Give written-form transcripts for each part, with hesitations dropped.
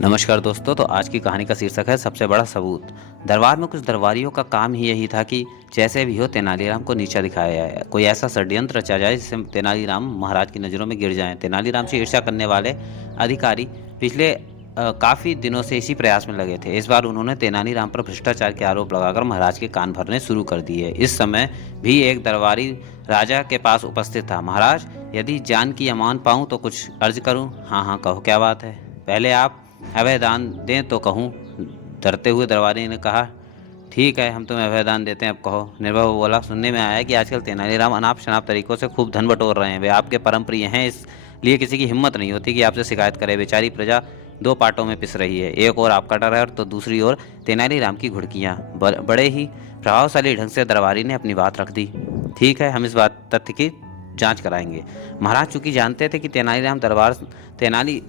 नमस्कार दोस्तों। तो आज की कहानी का शीर्षक है सबसे बड़ा सबूत। दरबार में कुछ दरबारियों का काम ही यही था कि जैसे भी हो तेनालीराम को नीचा दिखाया जाए, कोई ऐसा षड्यंत्र रचा जाए जिससे तेनालीराम महाराज की नज़रों में गिर जाएं। तेनालीराम से ईर्ष्या करने वाले अधिकारी पिछले काफ़ी दिनों से इसी प्रयास में लगे थे। इस बार उन्होंने तेनालीराम पर भ्रष्टाचार के आरोप लगाकर महाराज के कान भरने शुरू कर दिए। इस समय भी एक दरबारी राजा के पास उपस्थित था। महाराज, यदि जान की अमान पाऊँ तो कुछ अर्ज करूँ? हाँ हाँ, कहो, क्या बात है? पहले आप अभय दान दें तो कहूँ, डरते हुए दरबारी ने कहा। ठीक है, हम तुम्हें अभय दान देते हैं, अब कहो। निर्भय बोला, सुनने में आया है कि आजकल तेनालीराम अनाप शनाप तरीकों से खूब धन बटोर रहे हैं। वे आपके परम प्रिय हैं, इसलिए किसी की हिम्मत नहीं होती कि आपसे शिकायत करे। बेचारी प्रजा दो पार्टों में पिस रही है, एक और आपका डर है तो दूसरी ओर तेनालीराम की घुड़कियाँ। बड़े ही प्रभावशाली ढंग से दरबारी ने अपनी बात रख दी। ठीक है, हम इस बात तथ्य की जांच कराएंगे। महाराज चूंकि जानते थे कि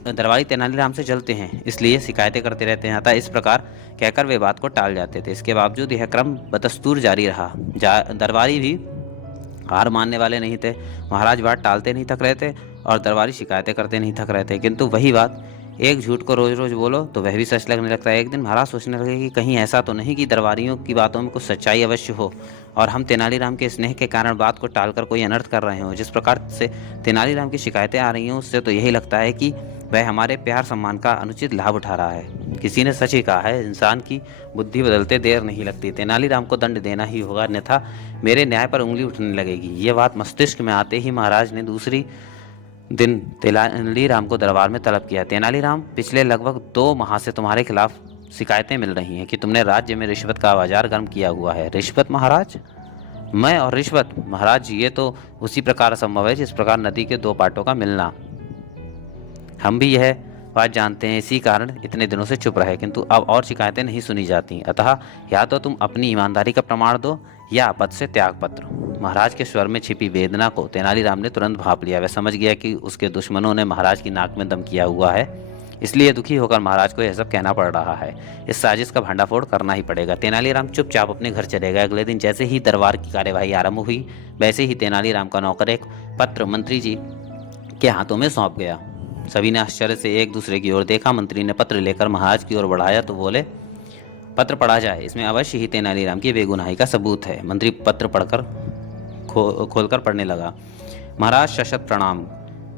दरबारी तेनालीराम से जलते हैं, इसलिए शिकायतें करते रहते हैं, अतः इस प्रकार कहकर वे बात को टाल जाते थे। इसके बावजूद यह क्रम बदस्तूर जारी रहा। दरबारी भी हार मानने वाले नहीं थे। महाराज बात टालते नहीं थक रहे थे और दरबारी शिकायतें करते नहीं थक रहे थे, किंतु वही बात, एक झूठ को रोज रोज बोलो तो वह भी सच लगने लगता है। एक दिन महाराज सोचने लगे कि कहीं ऐसा तो नहीं कि दरबारियों की बातों में कुछ सच्चाई अवश्य हो और हम तेनालीराम के स्नेह के कारण बात को टालकर कोई अनर्थ कर रहे हो। जिस प्रकार से तेनालीराम की शिकायतें आ रही हैं, उससे तो यही लगता है कि वह हमारे प्यार सम्मान का अनुचित लाभ उठा रहा है। किसी ने सच ही कहा है, इंसान की बुद्धि बदलते देर नहीं लगती। तेनालीराम को दंड देना ही होगा, अन्यथा मेरे न्याय पर उंगली उठने लगेगी। ये बात मस्तिष्क में आते ही महाराज ने दूसरी दिन तेनालीराम को दरबार में तलब किया। तेनालीराम, पिछले लगभग 2 माह से तुम्हारे खिलाफ शिकायतें मिल रही हैं कि तुमने राज्य में रिश्वत का बाजार गर्म किया हुआ है। रिश्वत महाराज? मैं और रिश्वत? महाराज, ये तो उसी प्रकार असंभव है जिस प्रकार नदी के 2 पाटों का मिलना। हम भी यह बात जानते हैं, इसी कारण इतने दिनों से चुप रहे, किंतु अब और शिकायतें नहीं सुनी जाती। अतः या तो तुम अपनी ईमानदारी का प्रमाण दो या पद से त्याग पत्र। महाराज के स्वर में छिपी वेदना को तेनालीराम ने तुरंत भांप लिया। वह समझ गया कि उसके दुश्मनों ने महाराज की नाक में दम किया हुआ है, इसलिए दुखी होकर महाराज को यह सब कहना पड़ रहा है। इस साजिश का भंडाफोड़ करना ही पड़ेगा। तेनालीराम चुपचाप अपने घर चले गए। अगले दिन जैसे ही दरबार की कार्यवाही आरंभ हुई, वैसे ही तेनालीराम का नौकर एक पत्र मंत्री जी के हाथों में सौंप गया। सभी ने आश्चर्य से एक दूसरे की ओर देखा। मंत्री ने पत्र लेकर महाराज की ओर बढ़ाया तो बोले, पत्र पढ़ा जाए, इसमें अवश्य ही तेनालीराम की बेगुनाही का सबूत है। मंत्री पत्र पढ़कर खोलकर पढ़ने लगा। महाराज, सशत प्रणाम।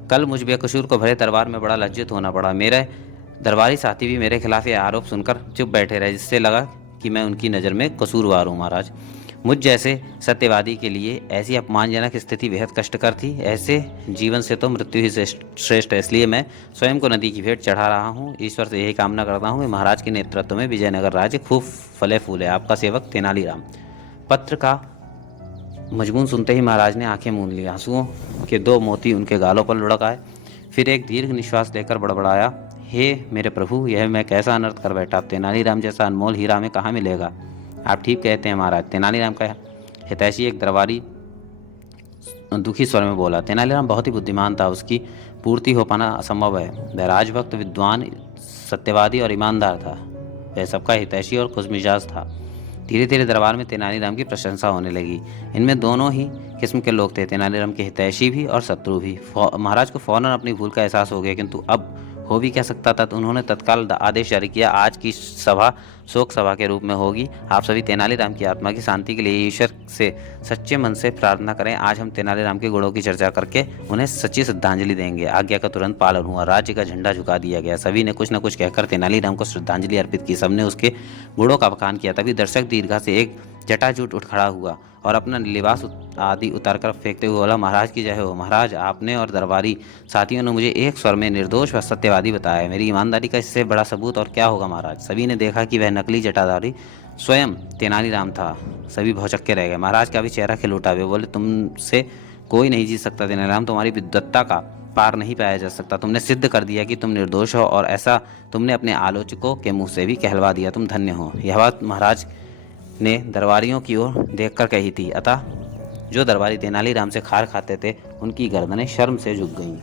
कल मुझ बेकसूर को भरे दरबार में बड़ा लज्जित होना पड़ा। मेरे दरबारी साथी भी मेरे खिलाफ ये आरोप सुनकर चुप बैठे रहे, जिससे लगा कि मैं उनकी नज़र में कसूरवार हूँ। महाराज, मुझ जैसे सत्यवादी के लिए ऐसी अपमानजनक स्थिति बेहद कष्टकर थी। ऐसे जीवन से तो मृत्यु ही श्रेष्ठ है। इसलिए मैं स्वयं को नदी की भेंट चढ़ा रहा हूँ। ईश्वर से यही कामना करता हूँ कि महाराज के नेतृत्व में विजयनगर राज्य खूब फले फूले। आपका सेवक तेनालीराम। पत्र का मजमून सुनते ही महाराज ने आंखें मूंद ली। आंसुओं के 2 मोती उनके गालों पर लुढ़क आए। फिर एक दीर्घ निश्वास लेकर बड़बड़ाया, हे मेरे प्रभु, यह मैं कैसा अनर्थ कर बैठा। तेनालीराम जैसा अनमोल हीरा हमें कहाँ मिलेगा? आप ठीक कहते हैं महाराज, तेनालीराम का हितैषी एक दरबारी दुखी स्वर में बोला। तेनालीराम बहुत ही बुद्धिमान था, उसकी पूर्ति हो पाना असंभव है। वह राजभक्त, विद्वान, सत्यवादी और ईमानदार था। वह सबका हितैषी और खुशमिजाज था। धीरे धीरे दरबार में तेनालीराम की प्रशंसा होने लगी। इनमें दोनों ही किस्म के लोग थे, तेनालीराम के हितैषी भी और शत्रु भी। महाराज को फौरन अपनी भूल का एहसास हो गया, किंतु अब हो भी क्या सकता था। तो उन्होंने तत्काल आदेश जारी किया, आज की सभा शोक सभा के रूप में होगी। आप सभी तेनालीराम की आत्मा की शांति के लिए ईश्वर से सच्चे मन से प्रार्थना करें। आज हम तेनालीराम के गुणों की चर्चा करके उन्हें सच्ची श्रद्धांजलि देंगे। आज्ञा का तुरंत पालन हुआ। राज्य का झंडा झुका दिया गया। सभी ने कुछ न कुछ कहकर तेनालीराम को श्रद्धांजलि अर्पित की। सबने उसके गुणों का बखान किया। तभी दर्शक दीर्घा से एक जटाजूट उठ खड़ा हुआ और अपना लिबास आदि उतारकर फेंकते हुए बोला, महाराज की जय हो। महाराज, आपने और दरबारी साथियों ने मुझे एक स्वर में निर्दोष व सत्यवादी बताया। मेरी ईमानदारी का इससे बड़ा सबूत और क्या होगा महाराज। सभी ने देखा कि वह नकली जटाधारी स्वयं तेनालीराम था। सभी भौचक्के रह गए। महाराज का भी चेहरा खिल उठा। वे बोले, तुमसे कोई नहीं जीत सकता तेनालीराम। तुम्हारी विद्वत्ता का पार नहीं पाया जा सकता। तुमने सिद्ध कर दिया कि तुम निर्दोष हो और ऐसा तुमने अपने आलोचकों के मुंह से भी कहलवा दिया। तुम धन्य हो। यह बात महाराज ने दरबारियों की ओर देखकर कही थी। अतः जो दरबारी तेनालीराम से खार खाते थे, उनकी गर्दनें शर्म से झुक गईं।